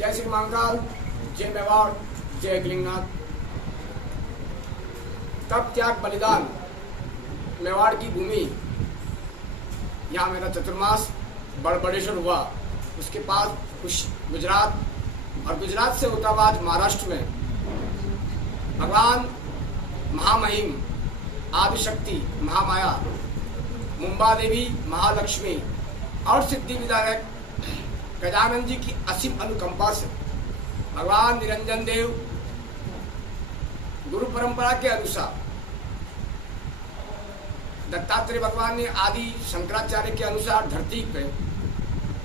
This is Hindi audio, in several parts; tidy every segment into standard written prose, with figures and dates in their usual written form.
जय श्री महाकाल, जय मेवाड़, जय गलिंगनाथ। तप त्याग बलिदान मेवाड़ की भूमि, यहाँ मेरा चतुर्मास बड़बड़ेश्वर हुआ। उसके पास कुछ गुजरात और गुजरात से होता हुआ आज महाराष्ट्र में भगवान महामहिम आदिशक्ति महामाया मुंबा देवी महालक्ष्मी और सिद्धि विधायक गजानन जी की असीम अनुकंपा से भगवान निरंजन देव गुरु परंपरा के अनुसार दत्तात्रेय भगवान ने आदि शंकराचार्य के अनुसार धरती पे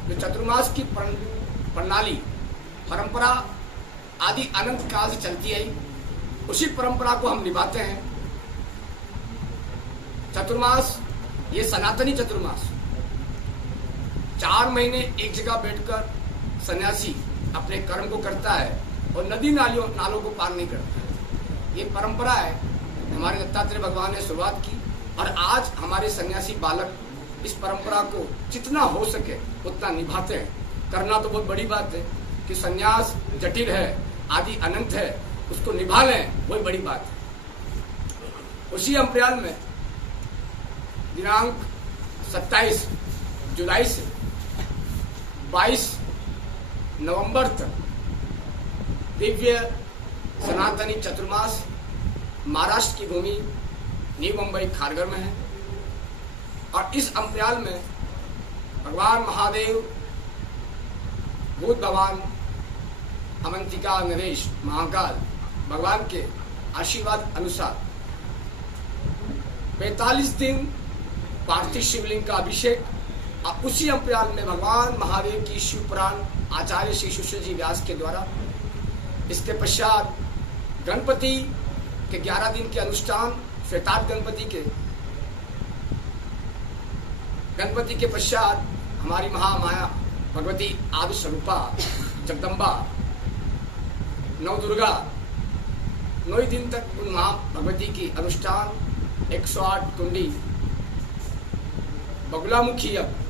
जो चतुर्मास की प्रणाली परंपरा आदि अनंत काल से चलती है, उसी परंपरा को हम निभाते हैं। चतुर्मास ये सनातनी चतुर्मास 4 महीने एक जगह बैठकर सन्यासी अपने कर्म को करता है और नदी नालों को पार नहीं करता है। ये परंपरा है, हमारे दत्तात्रेय भगवान ने शुरुआत की और आज हमारे सन्यासी बालक इस परंपरा को जितना हो सके उतना निभाते हैं। करना तो बहुत बड़ी बात है कि सन्यास जटिल है, आदि अनंत है, उसको निभा लें वही बड़ी बात है। उसी अप्रैल में दिनांक 27 जुलाई से 22 नवंबर तक दिव्य सनातनी चतुर्मास महाराष्ट्र की भूमि न्यू मुंबई खारघर में है। और इस अंतराल में भगवान महादेव, भूत भगवान, अवंतिका, नरेश, महाकाल भगवान के आशीर्वाद अनुसार 45 दिन पार्थिव शिवलिंग का अभिषेक और उसी अंतराल में भगवान महादेव की शिव पुराण आचार्य श्री सुश्री जी व्यास के द्वारा, इसके पश्चात गणपति के 11 दिन के अनुष्ठान, श्वेतार्थ गणपति के पश्चात हमारी महामाया भगवती आदि स्वरूपा जगदम्बा नवदुर्गा 9 दिन तक उन महा भगवती की अनुष्ठान 108 कुंडी बगुलामुखी यज्ञ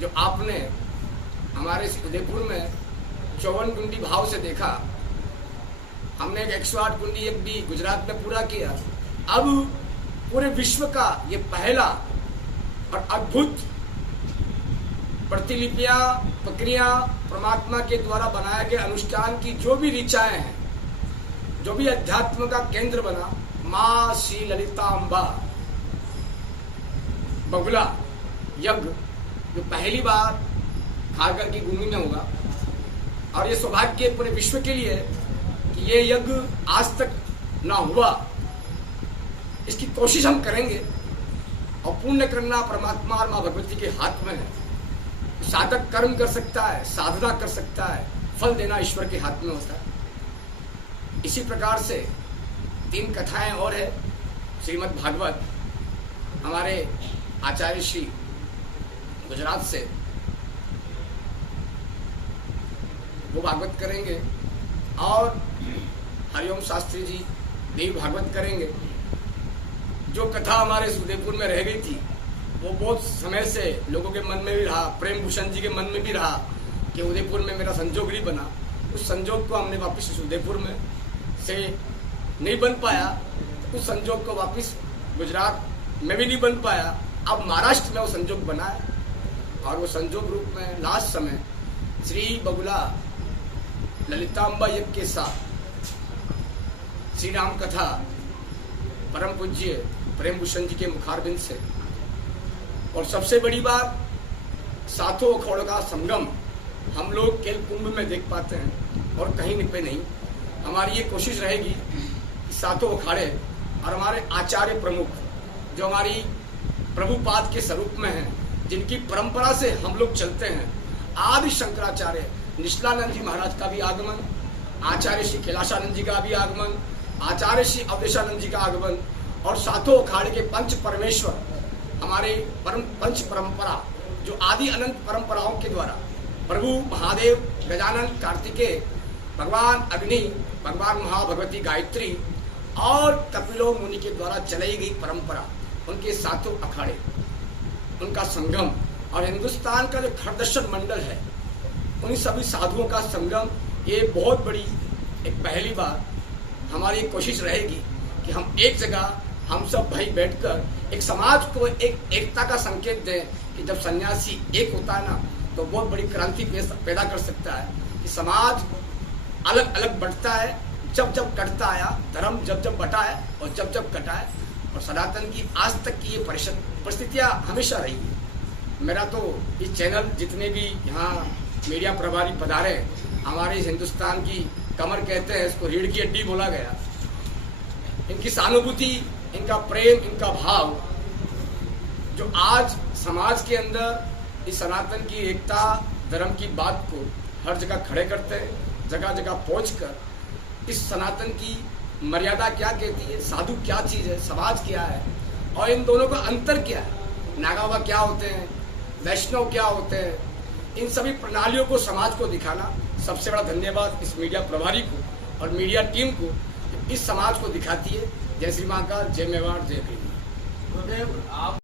जो आपने हमारे उदयपुर में 54 कुंडी भाव से देखा, हमने 108 कुंडी यज्ञ भी गुजरात में पूरा किया। अब पूरे विश्व का ये पहला और अद्भुत प्रतिलिपियां, प्रक्रिया परमात्मा के द्वारा बनाए गए अनुष्ठान की जो भी ऋचाएं हैं, जो भी अध्यात्म का केंद्र बना, माँ श्री ललिता अम्बा बगुला यज्ञ जो पहली बार खारघर की भूमि में होगा। और ये सौभाग्य पूरे विश्व के लिए कि ये यज्ञ आज तक ना हुआ, इसकी कोशिश हम करेंगे। और पुण्य करना परमात्मा और माँ भगवती के हाथ में है। साधक कर्म कर सकता है, साधना कर सकता है, फल देना ईश्वर के हाथ में होता है। इसी प्रकार से 3 कथाएं और है श्रीमद् भागवत, हमारे आचार्य श्री गुजरात से वो भागवत करेंगे और हरिओम शास्त्री जी देव भागवत करेंगे। जो कथा हमारे उदयपुर में रह गई थी वो बहुत समय से लोगों के मन में भी रहा, प्रेम भूषण जी के मन में भी रहा कि उदयपुर में मेरा संजोग नहीं बना। उस संजोग को हमने वापस उदयपुर में से नहीं बन पाया, उस संजोग को वापस गुजरात में भी नहीं बन पाया, अब महाराष्ट्र में वो संजोग बना है। और वो संजोग रूप में लास्ट समय श्री बगुला ललितांबा यज्ञ के साथ श्री राम कथा परम पूज्य प्रेम भूषण जी के मुखारबिंद से, और सबसे बड़ी बात 7 अखाड़ों का संगम हम लोग केल कुंभ में देख पाते हैं और कहीं पे नहीं। हमारी ये कोशिश रहेगी कि 7 अखाड़े और हमारे आचार्य प्रमुख जो हमारी प्रभुपाद के स्वरूप में हैं, जिनकी परंपरा से हम लोग चलते हैं, आदि शंकराचार्य निश्लानंद जी महाराज का भी आगमन, आचार्य श्री कैलाशानंद जी का भी आगमन, आचार्य श्री अवधेशानंद जी का आगमन और 7 अखाड़े के पंच परमेश्वर हमारे पंच परंपरा जो आदि अनंत परंपराओं के द्वारा प्रभु महादेव, गजानन, कार्तिकेय, भगवान अग्नि, भगवान महाभगवती गायत्री और कपिलो मुनि के द्वारा चलाई गई परंपरा, उनके 7 अखाड़े, उनका संगम और हिंदुस्तान का जो खरदर्शन मंडल है, उन सभी साधुओं का संगम ये बहुत बड़ी एक पहली बार हमारी कोशिश रहेगी कि हम एक जगह हम सब भाई बैठकर एक समाज को एक एकता का संकेत दें कि जब सन्यासी एक होता है ना तो बहुत बड़ी क्रांति पैदा कर सकता है। कि समाज अलग अलग बढ़ता है, जब जब कटता आया, धर्म जब जब बटा है और जब जब कटा है, और सनातन की आज तक की ये परिस्थितियाँ हमेशा रही है। मेरा तो इस चैनल जितने भी यहाँ मीडिया प्रभारी पधारे, हमारे हिंदुस्तान की कमर कहते हैं, इसको रीढ़ की हड्डी बोला गया। इनकी सहानुभूति, इनका प्रेम, इनका भाव जो आज समाज के अंदर इस सनातन की एकता धर्म की बात को हर जगह खड़े करते हैं, जगह जगह पहुंचकर इस सनातन की मर्यादा क्या कहती है, साधु क्या चीज़ है, समाज क्या है और इन दोनों का अंतर क्या है, नागावा क्या होते हैं, वैष्णव क्या होते हैं, इन सभी प्रणालियों को समाज को दिखाना। सबसे बड़ा धन्यवाद इस मीडिया प्रभारी को और मीडिया टीम को इस समाज को दिखाती है। जय श्री महाकाल, जय मेवाड़, जय भीम।